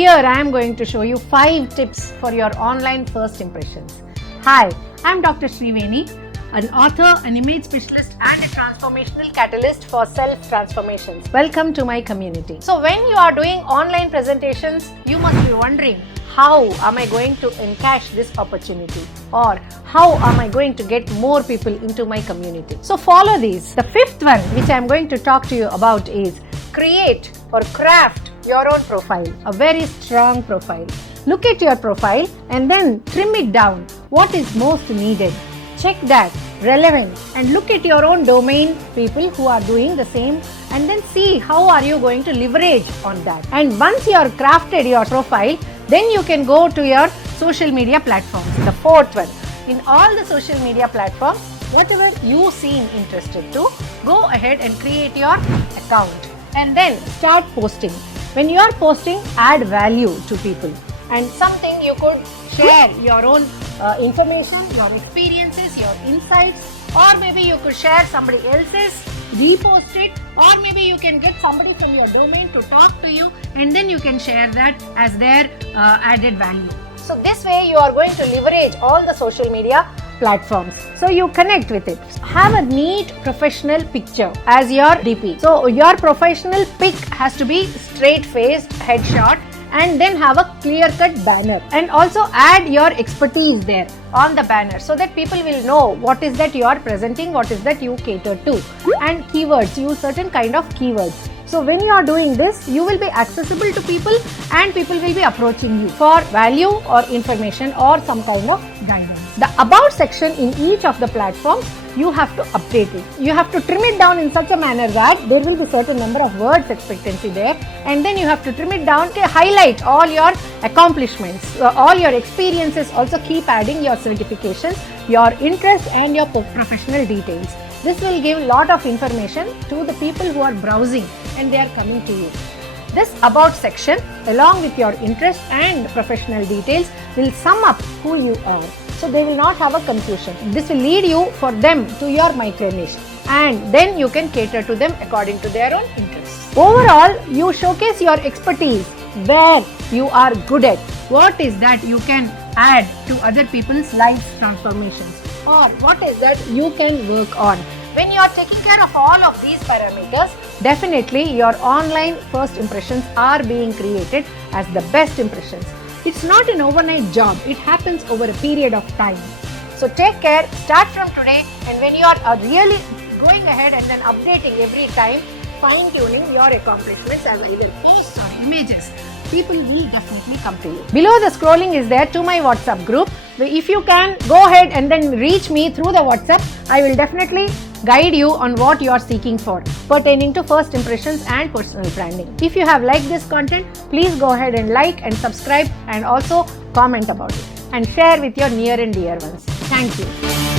Here I am going to show you 5 tips for your online first impressions. Hi, I am Dr. Sreeveni, an author, an image specialist and a transformational catalyst for self-transformations. Welcome to my community. So when you are doing online presentations, you must be wondering, how am I going to encash this opportunity? Or how am I going to get more people into my community? So follow these. The 5th one which I am going to talk to you about is create or craft your own profile, a very strong profile. Look at your profile and then trim it down. What is most needed? Check that, relevant, and look at your own domain, people who are doing the same, and then see how are you going to leverage on that. And once you are crafted your profile, then you can go to your social media platforms. The 4th one, in all the social media platforms, whatever you seem interested to, go ahead and create your account and then start posting. When you are posting, add value to people and something you could share your own information, your experiences, your insights, or maybe you could share somebody else's, repost it, or maybe you can get somebody from your domain to talk to you and then you can share that as their added value. So this way you are going to leverage all the social media platforms. So you connect with it. Have a neat professional picture as your DP. So your professional pic has to be straight-faced, headshot, and then have a clear-cut banner, and also add your expertise there on the banner so that people will know what is that you are presenting, what is that you cater to, and keywords, use certain kind of keywords. So when you are doing this, you will be accessible to people and people will be approaching you for value or information or some kind of guidance. The about section in each of the platforms, you have to update it. You have to trim it down in such a manner that there will be certain number of words expectancy there, and then you have to trim it down to highlight all your accomplishments, all your experiences. Also keep adding your certifications, your interests and your professional details. This will give a lot of information to the people who are browsing and they are coming to you. This about section along with your interest and professional details will sum up who you are. So they will not have a confusion. This will lead you for them to your micro niche, and then you can cater to them according to their own interests. Overall, you showcase your expertise, where you are good at, what is that you can add to other people's life transformations, or what is that you can work on. When you are taking care of all of these parameters, definitely your online first impressions are being created as the best impressions. It's not an overnight job, it happens over a period of time. So take care, start from today, and when you are really going ahead and then updating every time, fine-tuning your accomplishments as either posts or images, people will definitely come to you. Below the scrolling is there to my WhatsApp group. If you can, go ahead and then reach me through the WhatsApp. I will definitely guide you on what you are seeking for pertaining to first impressions and personal branding. If you have liked this content, please go ahead and like and subscribe and also comment about it and share with your near and dear ones. Thank you.